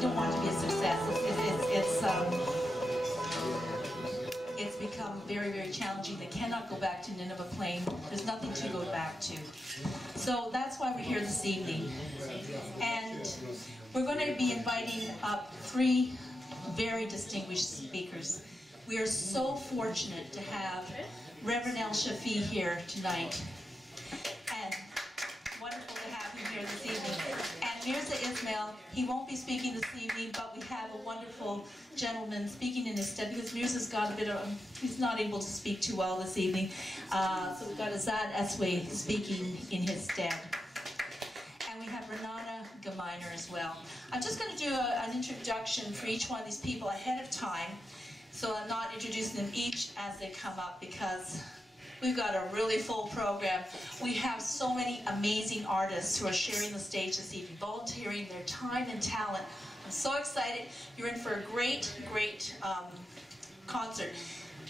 we don't want it to be a success. It's become very, very challenging. They cannot go back to Nineveh Plain. There's nothing to go back to. So that's why we're here this evening. And we're going to be inviting up 3 very distinguished speakers. We are so fortunate to have Reverend El Shafi here tonight. And wonderful to have him here this evening. And Mza Ismael, he won't be speaking this evening, but we have a wonderful gentleman speaking in his stead, because Mirza's got a bit of, he's not able to speak too well this evening. So we've got Mza Ismael speaking in his stead. And we have Renata Gemeiner as well. I'm just going to do an introduction for each one of these people ahead of time, so I'm not introducing them each as they come up, because we've got a really full program. We have so many amazing artists who are sharing the stage this evening, volunteering their time and talent. I'm so excited. You're in for a great, great concert.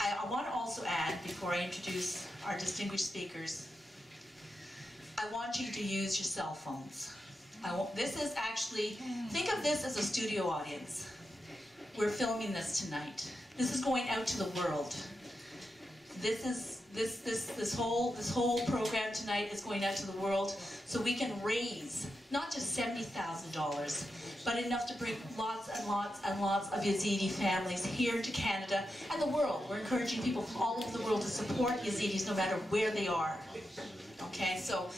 I want to also add, before I introduce our distinguished speakers, I want you to use your cell phones. This is actually, think of this as a studio audience. We're filming this tonight. This is going out to the world. This whole program tonight is going out to the world, so we can raise not just $70,000, but enough to bring lots and lots and lots of Yazidi families here to Canada and the world. We're encouraging people from all over the world to support Yazidis no matter where they are. Okay, so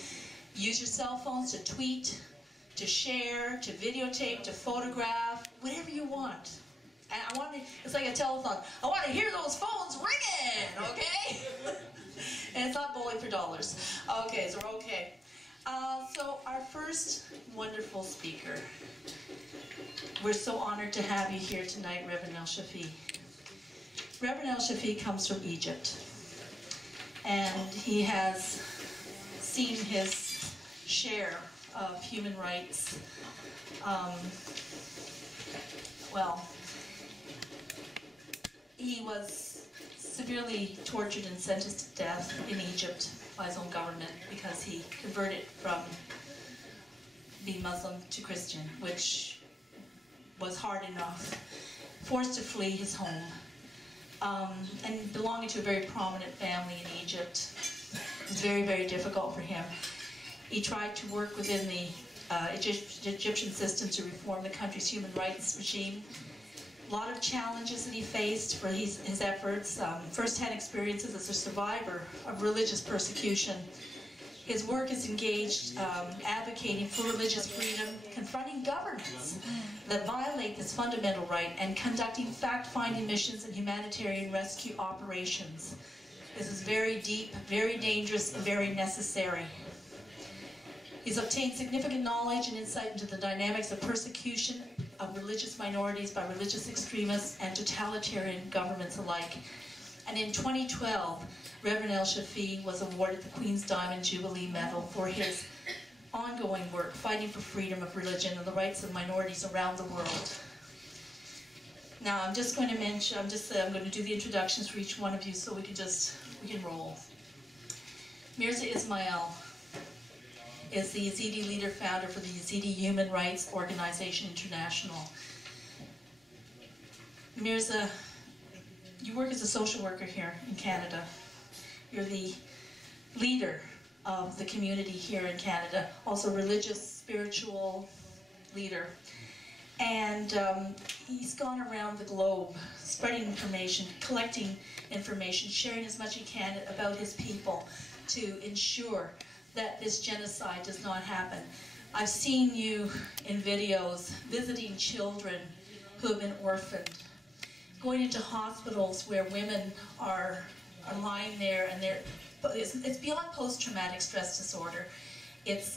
use your cell phones to tweet, to share, to videotape, to photograph, whatever you want. And I want to, it's like a telephone. I want to hear those phones ringing, okay? And it's not bowling for dollars. Okay, so we're okay. So our first wonderful speaker. We're so honored to have you here tonight, Reverend El Shafi. Reverend El Shafi comes from Egypt. And he has seen his share of human rights. He was severely tortured and sentenced to death in Egypt by his own government because he converted from being Muslim to Christian, which was hard enough. Forced to flee his home. And belonging to a very prominent family in Egypt, it was very, very difficult for him. He tried to work within the Egyptian system to reform the country's human rights regime. A lot of challenges that he faced for his efforts, first-hand experiences as a survivor of religious persecution. His work is engaged advocating for religious freedom, confronting governments that violate this fundamental right, and conducting fact-finding missions and humanitarian rescue operations. This is very deep, very dangerous, and very necessary. He's obtained significant knowledge and insight into the dynamics of persecution of religious minorities by religious extremists and totalitarian governments alike. And in 2012, Reverend El Shafi was awarded the Queen's Diamond Jubilee Medal for his ongoing work fighting for freedom of religion and the rights of minorities around the world. Now I'm just going to mention, I'm going to do the introductions for each one of you so we can roll. Mza Ismael is the Yazidi leader founder for the Yazidi Human Rights Organization International. Mza, you work as a social worker here in Canada. You're the leader of the community here in Canada, also religious, spiritual leader. And he's gone around the globe spreading information, collecting information, sharing as much as he can about his people to ensure that this genocide does not happen. I've seen you in videos visiting children who have been orphaned, going into hospitals where women are lying there, and it's beyond post-traumatic stress disorder. It's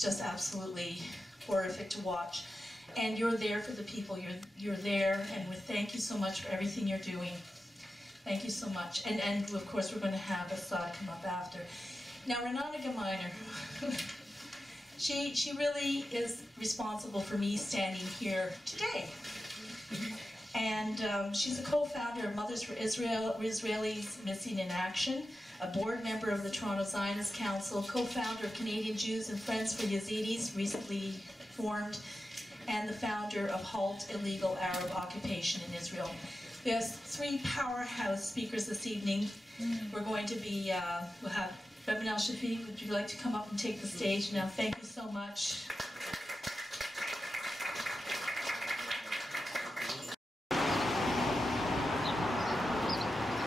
just absolutely horrific to watch. And you're there for the people. You're there, and we thank you so much for everything you're doing. Thank you so much. And of course, we're going to have Assad come up after. Now, Renata Gemeiner, she really is responsible for me standing here today. And she's a co-founder of Mothers for Israelis Missing in Action, a board member of the Toronto Zionist Council, co-founder of Canadian Jews and Friends for Yezidis, recently formed, and the founder of Halt Illegal Arab Occupation in Israel. We have three powerhouse speakers this evening. We're going to be, we'll have Reverend El Shafi. Would you like to come up and take the stage now? Thank you so much.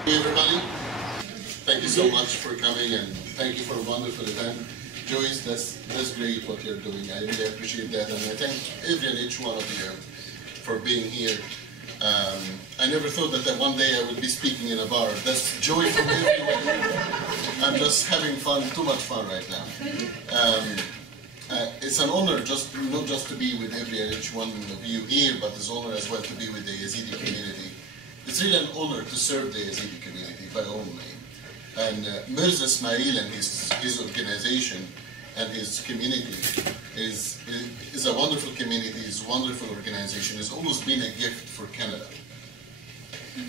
Hey everybody, thank you so much for coming and thank you for a wonderful event. Joyce, that's great what you're doing. I really appreciate that, and I thank every and each one of you for being here. I never thought that one day I would be speaking in a bar. That's joy from everywhere. I'm just having fun, too much fun right now. It's an honor not just to be with every and each one of you here, but it's an honor as well to be with the Yazidi community. It's really an honor to serve the Yazidi community by all means. And Mza Ismael and his organization and his community is a wonderful community, is a wonderful organization. It's always been a gift for Canada.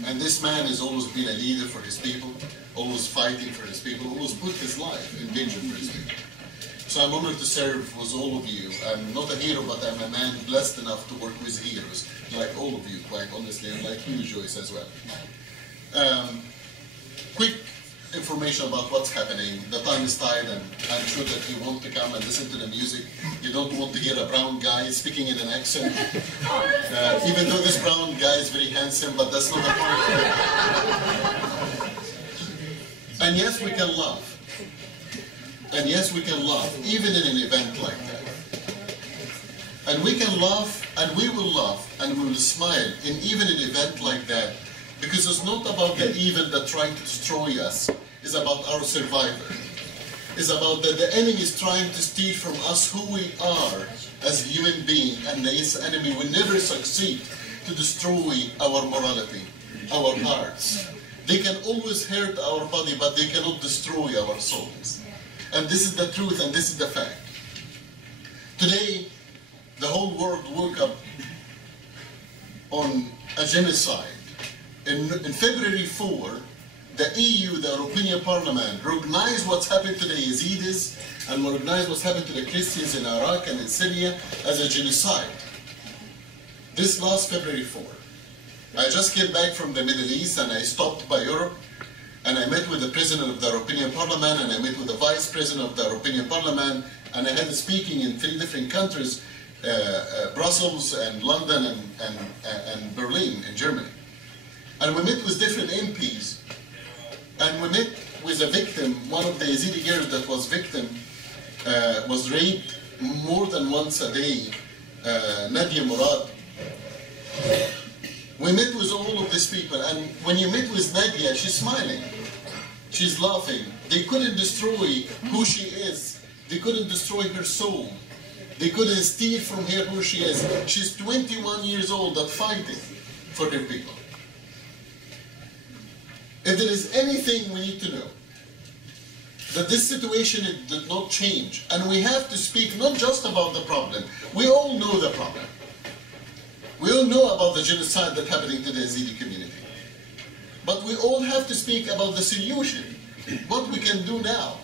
And this man has always been a leader for his people, always fighting for his people, always put his life in danger for his people. So I'm honored to serve with all of you. I'm not a hero, but I'm a man blessed enough to work with heroes, like all of you, quite honestly, and like you, Joyce, as well. Quick information about what's happening. The time is tight, and I'm sure that you want to come and listen to the music. You don't want to hear a brown guy speaking in an accent. Even though this brown guy is very handsome, but that's not the point. And yes, we can laugh. And yes, we can laugh, even in an event like that. And we can laugh, and we will laugh, and we will smile in even an event like that, because it's not about the evil that trying to destroy us. It's about our survival. It's about that the enemy is trying to steal from us who we are as human beings, and this enemy will never succeed to destroy our morality, our hearts. They can always hurt our body, but they cannot destroy our souls. And this is the truth, and this is the fact. Today, the whole world woke up on a genocide. In February 4, the EU, the European Parliament, recognized what's happened to the Yezidis and recognized what's happened to the Christians in Iraq and in Syria as a genocide. This last February 4. I just came back from the Middle East and I stopped by Europe. And I met with the President of the European Parliament, and I met with the Vice President of the European Parliament, and I had speaking in 3 different countries, Brussels and London and Berlin in Germany. And we met with different MPs, and we met with a victim, one of the Yazidi girls that was victim, was raped more than once a day, Nadia Murad. We met with all of these people, and when you meet with Nadia, she's smiling, she's laughing. They couldn't destroy who she is. They couldn't destroy her soul. They couldn't steal from her who she is. She's 21 years old and fighting for her people. If there is anything we need to know, that this situation did not change, and we have to speak not just about the problem. We all know the problem. We all know about the genocide that's happening to the Yazidi community. But we all have to speak about the solution. What we can do now.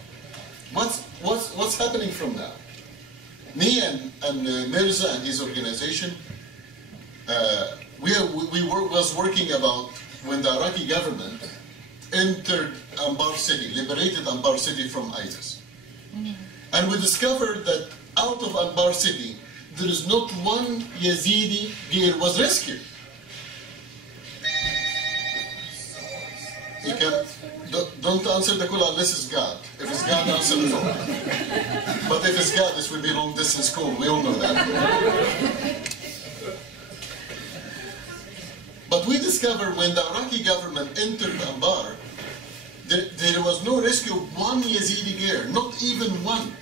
What's happening from now? Me and Mirza and his organization, we was working about when the Iraqi government entered Anbar City, liberated Anbar City from ISIS. And we discovered that out of Anbar City, there is not one Yazidi girl was rescued. You can, don't answer the call unless it's God. If it's God, answer the phone. But if it's God, this will be a long distance call. We all know that. But we discovered when the Iraqi government entered Anbar, there was no rescue of one Yazidi girl, not even one,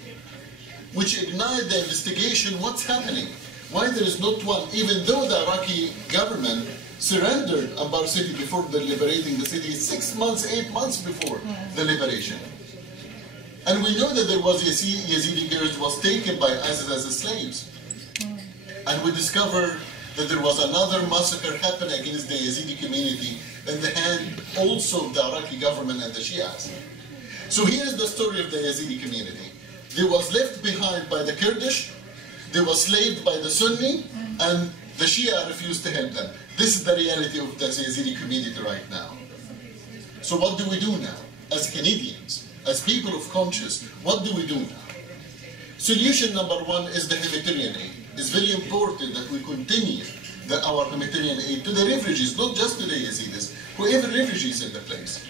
which ignited the investigation, what's happening? Why there is not one, even though the Iraqi government surrendered Anbar City before the liberating the city, 6 months, 8 months before the liberation. And we know that there was Yazidi girls was taken by ISIS as slaves. And we discovered that there was another massacre happening against the Yazidi community in the hand also of the Iraqi government and the Shias. So here is the story of the Yazidi community. They was left behind by the Kurdish, They were slaved by the Sunni, and the Shia refused to help them. This is the reality of the Yazidi community right now. So what do we do now? As Canadians, as people of conscience, what do we do now? Solution number one is the humanitarian aid. It's very important that we continue our humanitarian aid to the refugees, not just to the Yazidis, whoever refugees in the place.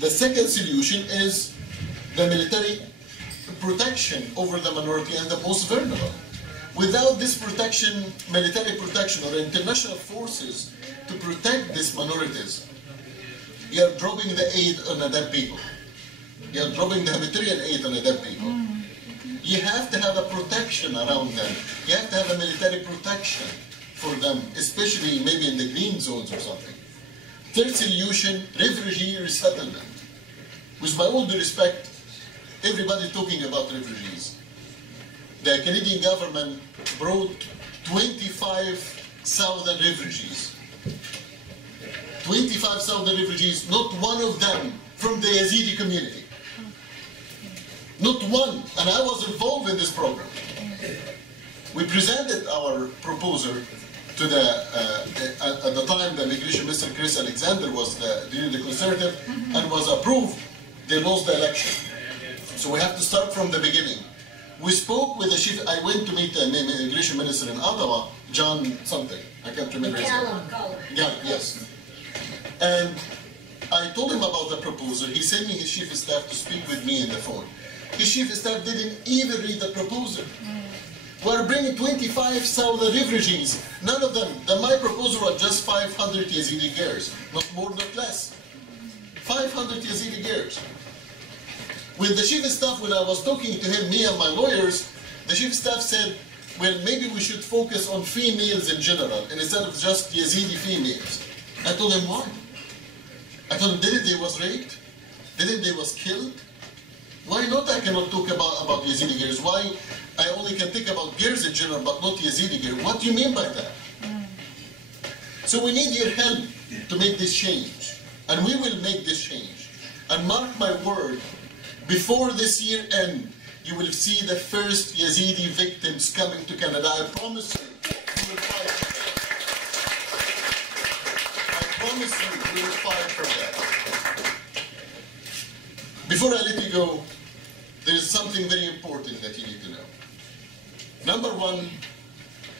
The second solution is the military protection over the minority and the most vulnerable. Without this protection, military protection or international forces to protect these minorities, you are dropping the aid on the dead people. You are dropping the humanitarian aid on the dead people. You have to have a protection around them. You have to have a military protection for them, especially maybe in the green zones or something. Third solution, refugee resettlement. With my all due respect, everybody talking about refugees. The Canadian government brought 25,000 refugees. 25,000 refugees, not one of them from the Yazidi community. Not one, and I was involved in this program. We presented our proposal to the, at the time the Immigration Minister Chris Alexander was the Conservative and was approved. They lost the election. So we have to start from the beginning. We spoke with the chief, I went to meet the Immigration Minister in Ottawa, John something, I can't remember his name. Yeah, yes. And I told him about the proposal. He sent me his chief of staff to speak with me on the phone. His chief of staff didn't even read the proposal. We're bringing 25,000 refugees. None of them, my proposal was just 500 Yazidi girls, not more, not less. 500 Yazidi girls. With the chief of staff, when I was talking to him, me and my lawyers, the chief of staff said, well, maybe we should focus on females in general, instead of just Yazidi females. I told him, why? I told him, didn't they was raped? Didn't they was killed? Why not I cannot talk about Yazidi girls? Why I only can think about girls in general, but not Yazidi girls? What do you mean by that? So we need your help to make this change. And we will make this change. And mark my word, before this year end, you will see the first Yazidi victims coming to Canada. I promise you, we will fight for that. I promise you, we will fight for that. Before I let you go, there is something very important that you need to know. Number one,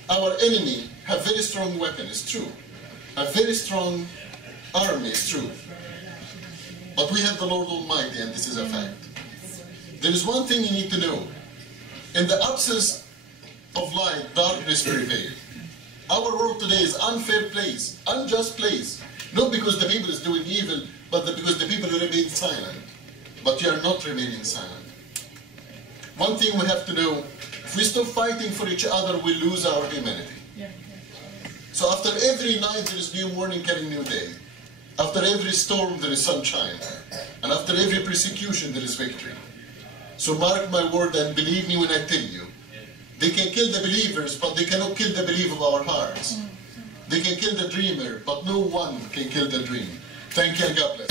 our enemy have very strong weapons, it's true. A very strong army, it's true. But we have the Lord Almighty, and this is a fact. There is one thing you need to know. In the absence of light, darkness prevails. Our world today is an unfair place, unjust place. Not because the people is doing evil, but because the people remain silent. But you are not remaining silent. One thing we have to know, if we stop fighting for each other, we lose our humanity. So after every night there is new morning coming new day. After every storm there is sunshine. And after every persecution there is victory. So mark my word and believe me when I tell you, they can kill the believers, but they cannot kill the belief of our hearts. They can kill the dreamer, but no one can kill the dream. Thank you and God bless.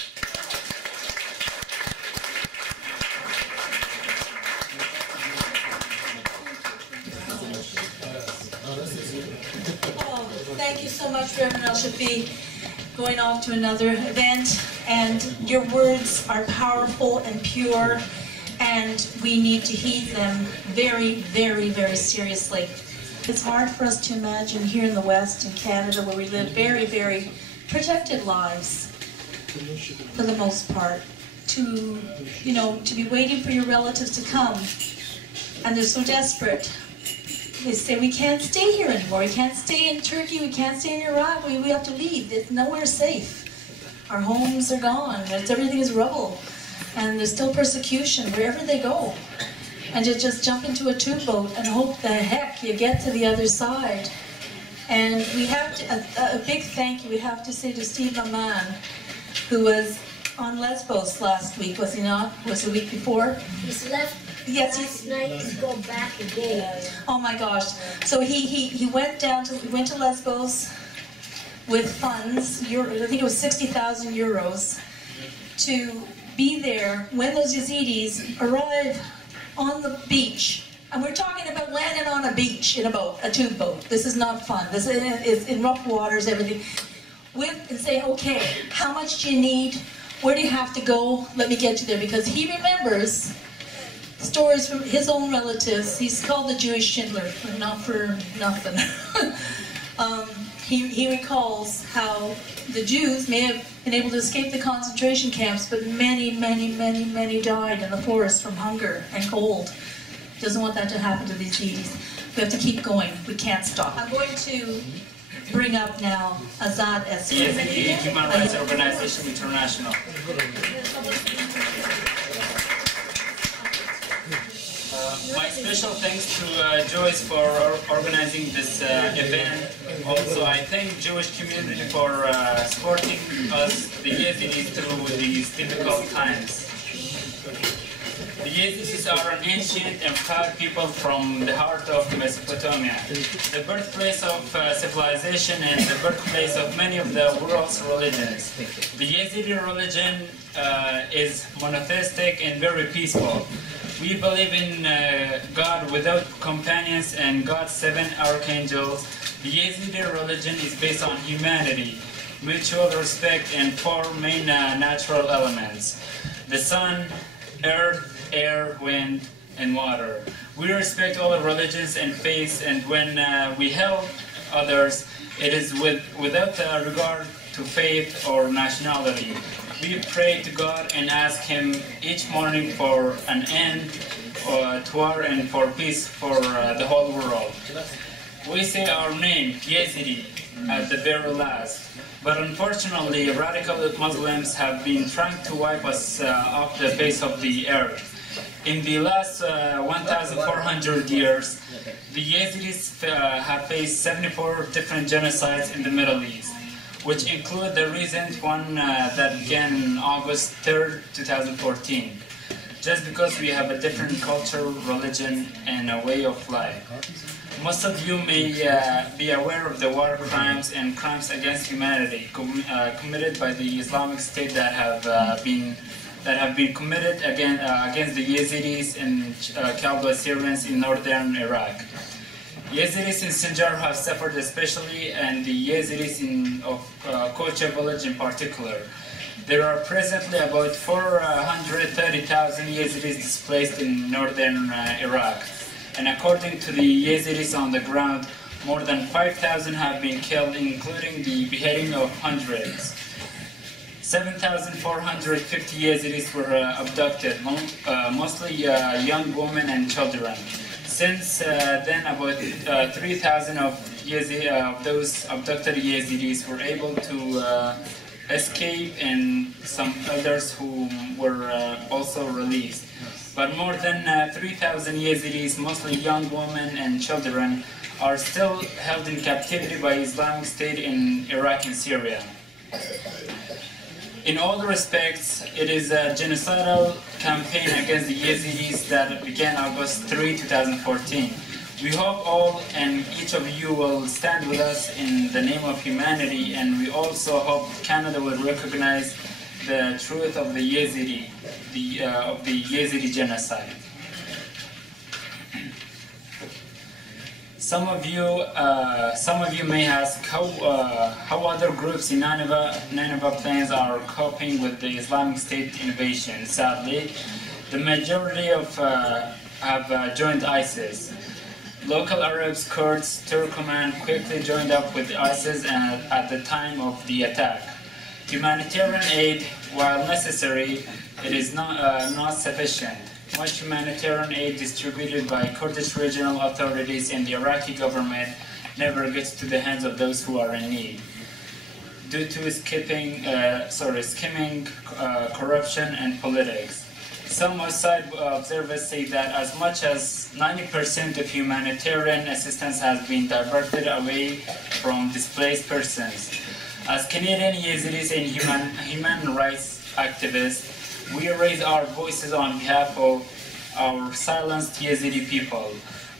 Thank you so much, Reverend El Shafi, going off to another event. And your words are powerful and pure, and we need to heed them very, very, very seriously. It's hard for us to imagine here in the West, in Canada, where we live very, very protected lives, for the most part, to be waiting for your relatives to come, and they're so desperate. They say, we can't stay here anymore. We can't stay in Turkey. We can't stay in Iraq. We have to leave. It's nowhere safe. Our homes are gone. Everything is rubble. And there's still persecution wherever they go. And you just jump into a tube boat and hope the heck you get to the other side. And we have to, a big thank you we have to say to Steve Aman, who was on Lesbos last week, was he not? Was the week before? He's left. Yes, last night to go back again. Oh my gosh! So he went to Lesbos with funds. I think it was 60,000 euros to be there when those Yazidis arrive on the beach. And we're talking about land on a beach in a boat, a tube boat. This is not fun. This is in rough waters, everything. And say, okay, how much do you need? Where do you have to go? Let me get you there. Because he remembers stories from his own relatives. He's called the Jewish Schindler, not for nothing. He recalls how the Jews may have been able to escape the concentration camps, but many, many, many, many died in the forest from hunger and cold. Doesn't want that to happen to these Yezidis. We have to keep going. We can't stop. I'm going to bring up now Mza Ismael. YEZIDI Human Rights Organization International. My special thanks to Joyce for organizing this event. Also, I thank Jewish community for supporting us, the Yezidis, through these difficult times. The Yezidis are an ancient and proud people from the heart of Mesopotamia, the birthplace of civilization and the birthplace of many of the world's religions. The Yezidi religion is monotheistic and very peaceful. We believe in God without companions and God's 7 archangels. The Yezidi religion is based on humanity, mutual respect, and 4 main natural elements: the sun, earth, air, wind, and water. We respect all religions and faiths, and when we help others, it is without regard to faith or nationality. We pray to God and ask Him each morning for an end to war and for peace for the whole world. We say our name, Yezidi, at the very last. But unfortunately, radical Muslims have been trying to wipe us off the face of the earth. In the last 1,400 years, the Yezidis have faced 74 different genocides in the Middle East, which include the recent one that began August 3rd, 2014, just because we have a different culture, religion, and a way of life. Most of you may be aware of the war crimes and crimes against humanity committed by the Islamic State that have been committed against the Yezidis and Chaldo-Assyrians in northern Iraq. Yezidis in Sinjar have suffered especially, and the Yezidis of Kocha village in particular. There are presently about 430,000 Yezidis displaced in northern Iraq. And according to the Yezidis on the ground, more than 5,000 have been killed, including the beheading of hundreds. 7,450 Yezidis were abducted, mostly young women and children. Since then, about 3,000 of those abducted Yezidis were able to escape, and some others who were also released. But more than 3,000 Yezidis, mostly young women and children, are still held in captivity by Islamic State in Iraq and Syria. In all respects, it is a genocidal campaign against the Yezidis that began August 3, 2014. We hope all and each of you will stand with us in the name of humanity, and we also hope Canada will recognize the truth of the Yezidi, of the Yezidi genocide. Some of you may ask how other groups in Nineveh Plains are coping with the Islamic State invasion. Sadly, the majority have joined ISIS. Local Arabs, Kurds, Turkmen quickly joined up with ISIS at the time of the attack. Humanitarian aid, while necessary, it is not sufficient. Much humanitarian aid distributed by Kurdish regional authorities and the Iraqi government never gets to the hands of those who are in need, due to skimming, corruption, and politics. Some outside observers say that as much as 90% of humanitarian assistance has been diverted away from displaced persons. As Canadian Yezidis and human rights activists, we raise our voices on behalf of our silenced Yezidi people,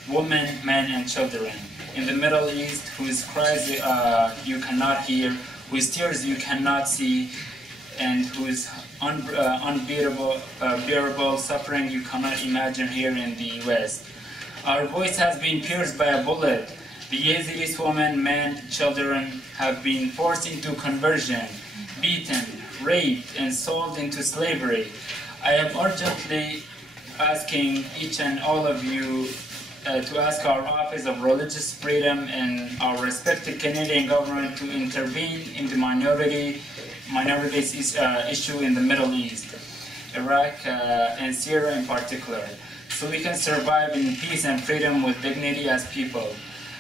women, men, and children in the Middle East, whose cries you cannot hear, whose tears you cannot see, and whose unbearable suffering you cannot imagine here in the West. Our voice has been pierced by a bullet. The Yezidis, women, men, children have been forced into conversion, beaten, raped, and sold into slavery. I am urgently asking each and all of you to ask our Office of Religious Freedom and our respected Canadian government to intervene in the minorities issue in the Middle East, Iraq and Syria in particular, so we can survive in peace and freedom with dignity as people.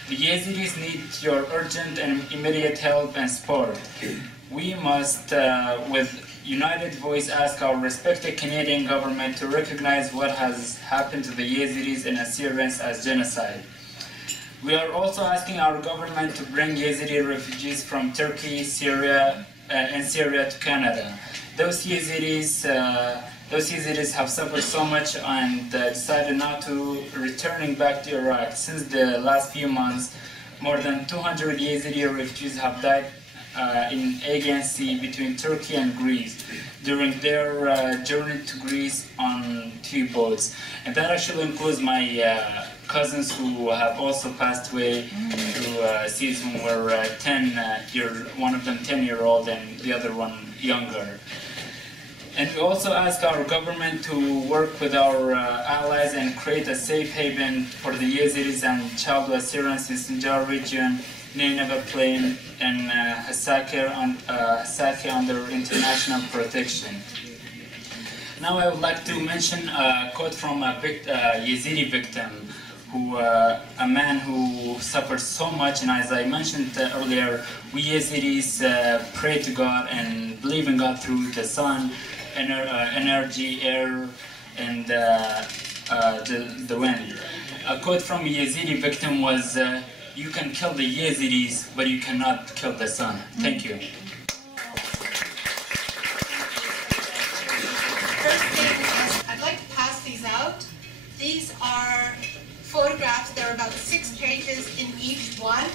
The Yezidis need your urgent and immediate help and support. We must, with united voice, ask our respected Canadian government to recognize what has happened to the Yezidis and Assyrians as genocide. We are also asking our government to bring Yezidi refugees from Turkey, Syria, and Syria to Canada. Those Yezidis have suffered so much and decided not to returning back to Iraq. Since the last few months, more than 200 Yezidi refugees have died in Aegean Sea between Turkey and Greece during their journey to Greece on 2 boats. And that actually includes my cousins who have also passed away through seas when were one of them 10-year-old and the other one younger. And we also ask our government to work with our allies and create a safe haven for the Yezidis and Chaldo Assyrians in Sinjar region, Nineveh Plain, and Hasaki under international protection. Now I would like to mention a quote from a Yezidi victim, a man who suffered so much, and as I mentioned earlier, we Yezidis pray to God and believe in God through the sun, energy, air, and the wind. A quote from a Yezidi victim was, "You can kill the Yezidis, but you cannot kill the sun." Thank you. First thing is, I'd like to pass these out. These are photographs. There are about 6 pages in each one,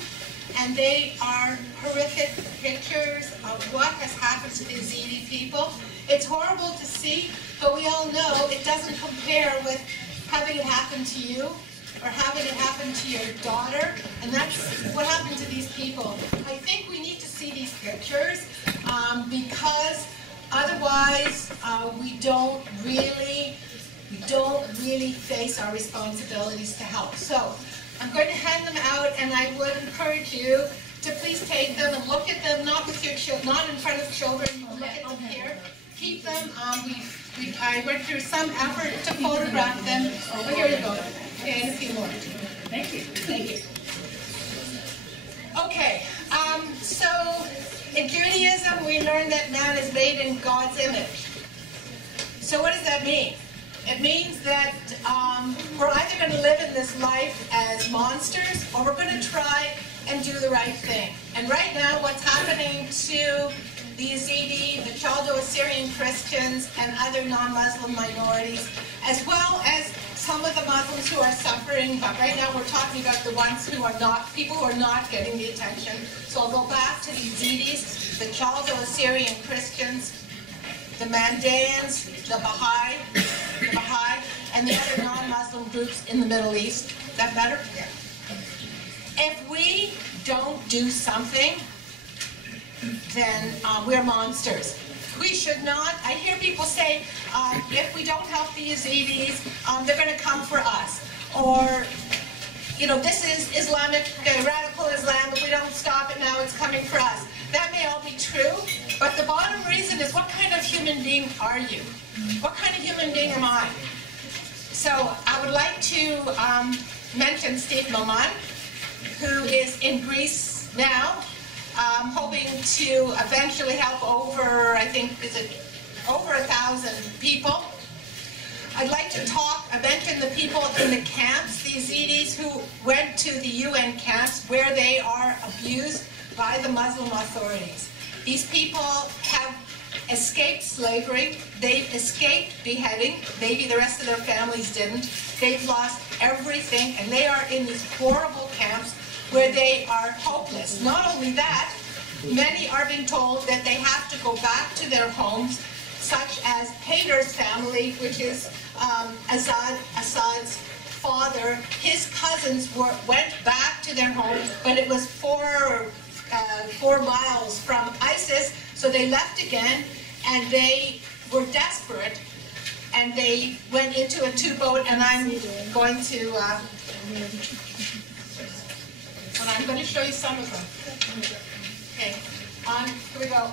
and they are horrific pictures of what has happened to the Yezidi people. It's horrible to see, but we all know it doesn't compare with having it happen to you or having it happen to your daughter, and that's what happened to these people. I think we need to see these pictures because otherwise we don't really face our responsibilities to help. So I'm going to hand them out, and I would encourage you to please take them and look at them, not with your not in front of children. Look at them here. Keep them. I went through some effort to photograph them. Oh, here you go. Okay, and a few more. Thank you. Thank you. Okay, so in Judaism we learn that man is made in God's image. So what does that mean? It means that we're either going to live in this life as monsters, or we're going to try and do the right thing. And right now what's happening to the Yazidi, the Chaldo-Assyrian Christians, and other non-Muslim minorities, as well as some of the Muslims who are suffering, but right now we're talking about the ones who are not, people who are not getting the attention. So I'll go back to the Yazidis, the Chaldo-Assyrian Christians, the Mandaeans, the Baha'i, and the other non-Muslim groups in the Middle East. Is that better? Yeah. If we don't do something, then we're monsters. We should not. I hear people say, if we don't help the Yezidis, they're going to come for us. Or, you know, this is Islamic, radical Islam. If we don't stop it now, it's coming for us. That may all be true, but the bottom reason is, what kind of human being are you? What kind of human being am I? So I would like to mention Steve Maman, who is in Greece now, hoping to eventually help over, I think, is it over 1,000 people. I'd like to mention the people in the camps, the Yezidis who went to the UN camps where they are abused by the Muslim authorities. These people have escaped slavery, they've escaped beheading, maybe the rest of their families didn't. They've lost everything, and they are in these horrible camps where they are hopeless. Not only that, many are being told that they have to go back to their homes, such as Haider's family, which is Assad's father, his cousins went back to their home, but it was 4 miles from ISIS, so they left again, and they were desperate, and they went into a 2-boat, and I'm going to show you some of them. Okay, here we go.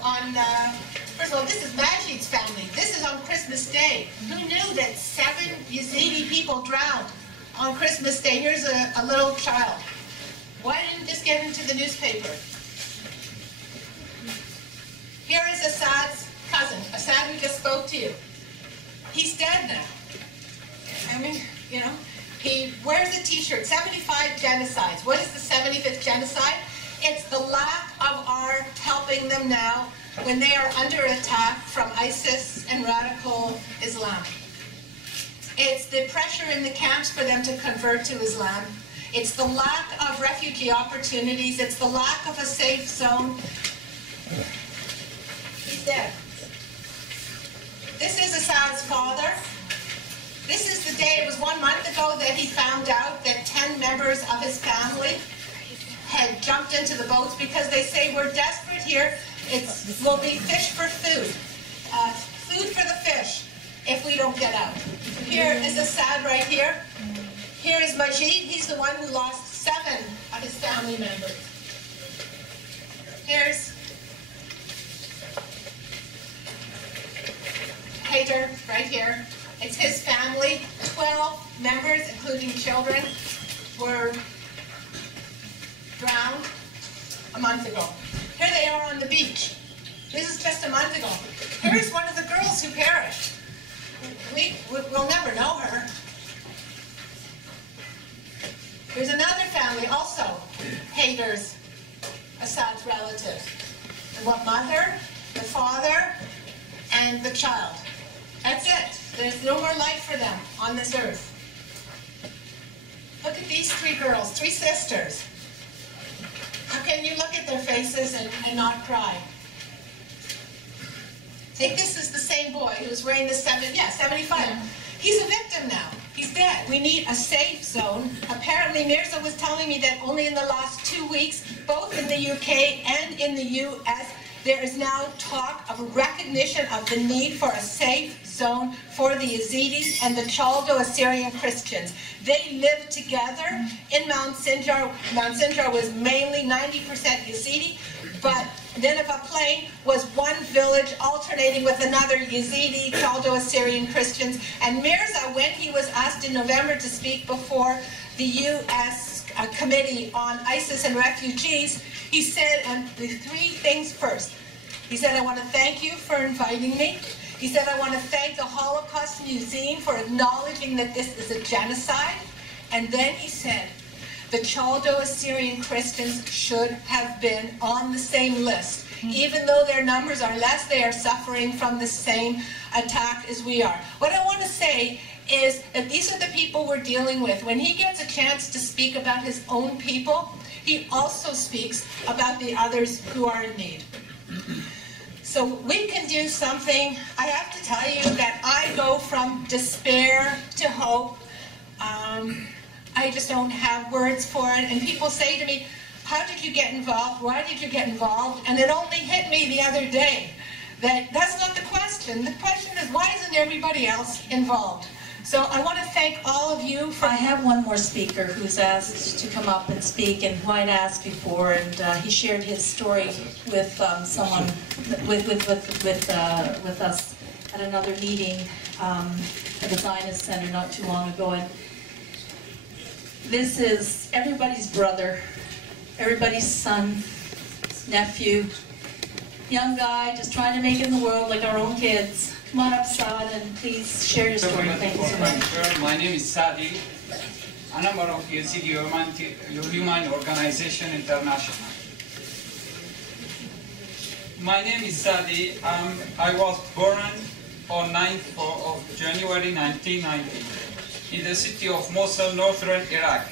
First of all, this is Majid's family. This is on Christmas Day. Who knew that 7 Yazidi people drowned on Christmas Day? Here's a little child. Why didn't this get into the newspaper? Here is Assad's cousin, Assad who just spoke to you. He's dead now. I mean, you know, he wears a t-shirt, 75 genocides. What is the 75th genocide? It's the lack of our helping them now when they are under attack from ISIS and radical Islam. It's the pressure in the camps for them to convert to Islam. It's the lack of refugee opportunities. It's the lack of a safe zone. He's dead. This is Assad's father. This is the day, it was 1 month ago, that he found out that 10 members of his family had jumped into the boats because they say, we're desperate here. We'll be fish for food. Food for the fish if we don't get out. Here is Assad right here. Here is Majid. He's the one who lost 7 of his family members. Here's Haider right here. It's his family. 12 members, including children, were drowned a month ago. Here they are on the beach. This is just a month ago. Here's one of the girls who perished. We'll never know her. There's another family also, Haider's, Assad's relatives. The mother, the father, and the child. That's it. There's no more life for them on this earth. Look at these 3 girls, 3 sisters. How can you look at their faces and not cry? I think this is the same boy who was wearing the 75. He's a victim now. He's dead. We need a safe zone. Apparently, Mirza was telling me that only in the last 2 weeks, both in the UK and in the US, there is now talk of a recognition of the need for a safe zone for the Yezidis and the Chaldo-Assyrian Christians. They lived together in Mount Sinjar. Mount Sinjar was mainly 90% Yazidi, but Nineveh Plain was one village alternating with another Yezidi, Chaldo-Assyrian Christians. And Mirza, when he was asked in November to speak before the U.S. Committee on ISIS and Refugees, he said, and the 3 things first. He said, I want to thank you for inviting me. He said, I want to thank the Holocaust Museum for acknowledging that this is a genocide. And then he said, the Chaldo-Assyrian Christians should have been on the same list. Even though their numbers are less, they are suffering from the same attack as we are. What I want to say is that these are the people we're dealing with. When he gets a chance to speak about his own people, he also speaks about the others who are in need. So we can do something. I have to tell you that I go from despair to hope. I just don't have words for it. And people say to me, how did you get involved? Why did you get involved? And it only hit me the other day that that's not the question. The question is, why isn't everybody else involved? So I want to thank all of you for... I have one more speaker who's asked to come up and speak, and who I'd asked before, and he shared his story with someone, with us at another meeting at the Zionist Center not too long ago. And this is everybody's brother, everybody's son, nephew, young guy just trying to make it in the world like our own kids. Come on up, Saad, and please share your story. Thank you so much. My name is Sadi. I'm a member of YEZIDI Human Organization International. My name is Sadi. I was born on 9th of January 1990 in the city of Mosul, northern Iraq.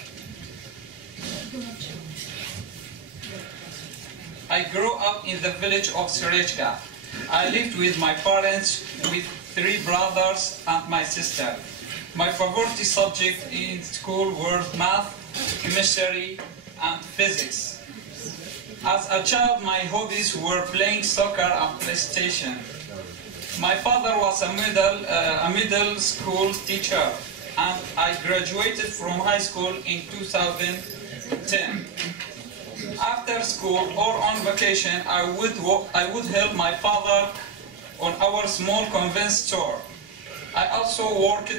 I grew up in the village of Serejka. I lived with my parents, with 3 brothers and my sister. My favorite subject in school were math, chemistry, and physics. As a child, my hobbies were playing soccer and PlayStation. My father was a middle school teacher, and I graduated from high school in 2010. After school or on vacation, I would help my father on our small convenience store. I also worked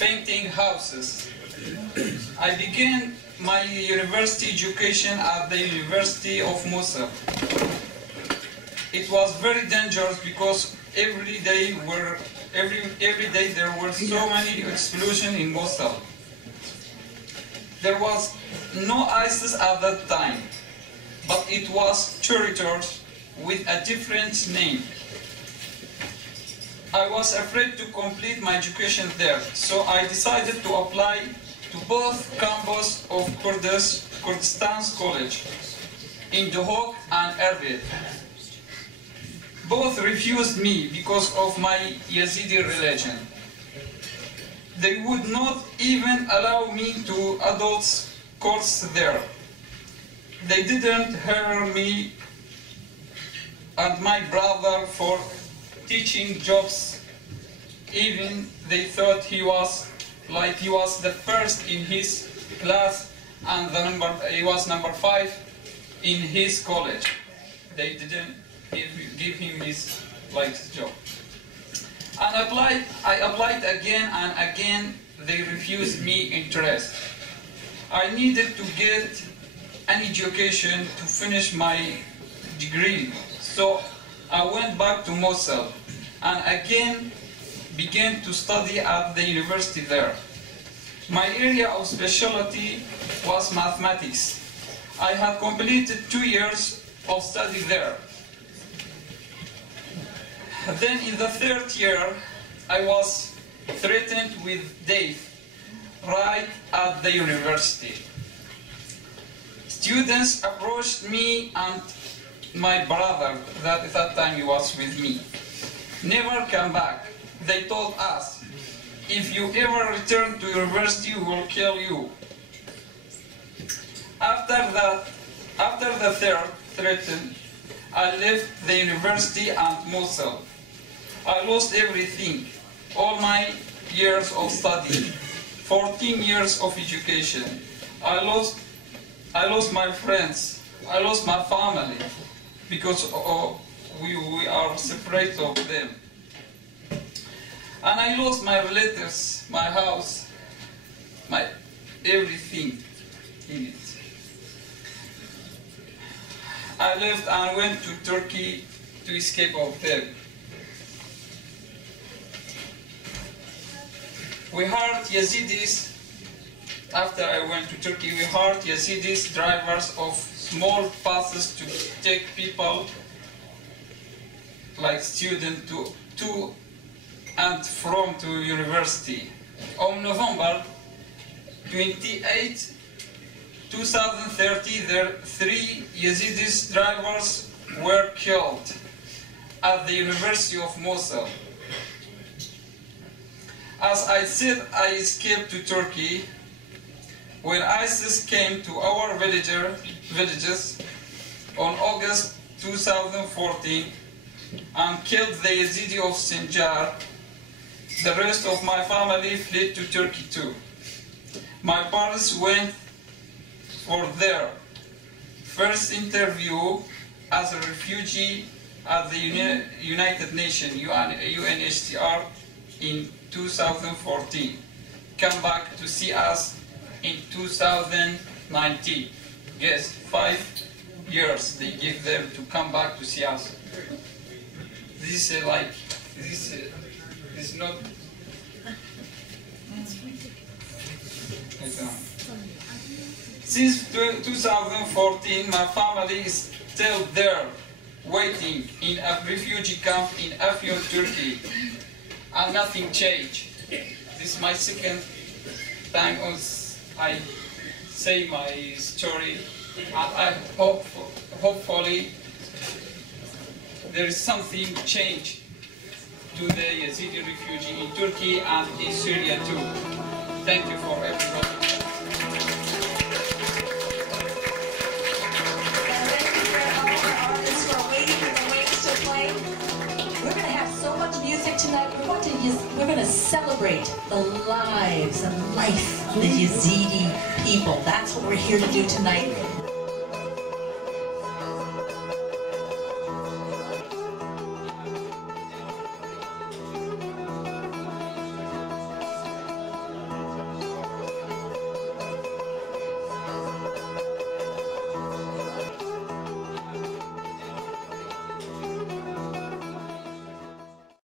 painting houses. I began my university education at the University of Mosul. It was very dangerous because every day there were so many explosions in Mosul. There was no ISIS at that time, but it was territories with a different name. I was afraid to complete my education there, so I decided to apply to both campuses of Kurdistan College in Duhok and Erbil. Both refused me because of my Yazidi religion. They would not even allow me to adults course there. They didn't hire me and my brother for teaching jobs. Even they thought he was the first in his class and he was number 5 in his college. They didn't give him his job. And I applied again and again. They refused me interest. I needed to get an education to finish my degree, so I went back to Mosul and again began to study at the university there. My area of specialty was mathematics. I had completed 2 years of study there. Then in the 3rd year, I was threatened with death right at the university. Students approached me and my brother, that at that time he was with me. Never come back. They told us, if you ever return to university, we will kill you. After the third threaten, I left the university and Mosul. I lost everything, all my years of study, 14 years of education. I lost my friends, I lost my family, because we are separate of them. And I lost my relatives, my house, my everything in it. I left and went to Turkey to escape of them. We hired Yezidis. After I went to Turkey, we hired Yezidis, drivers of small buses to take people like students to and from to university. On November 28, 2030, there 3 Yezidis drivers were killed at the University of Mosul. As I said, I escaped to Turkey. When ISIS came to our villages on August 2014 and killed the Yazidi of Sinjar, the rest of my family fled to Turkey too. My parents went for their first interview as a refugee at the United Nations, UNHCR, in 2014. Come back to see us in 2019. Yes, 5 years they give them to come back to see us. This is not. Since 2014, my family is still there, waiting in a refugee camp in Afyon, Turkey, and nothing changed. This is my second time I say my story, and I hopefully there is something change to the Yazidi refugee in Turkey and in Syria too. Thank you for everybody. We're going to celebrate the lives and life of the Yazidi people. That's what we're here to do tonight.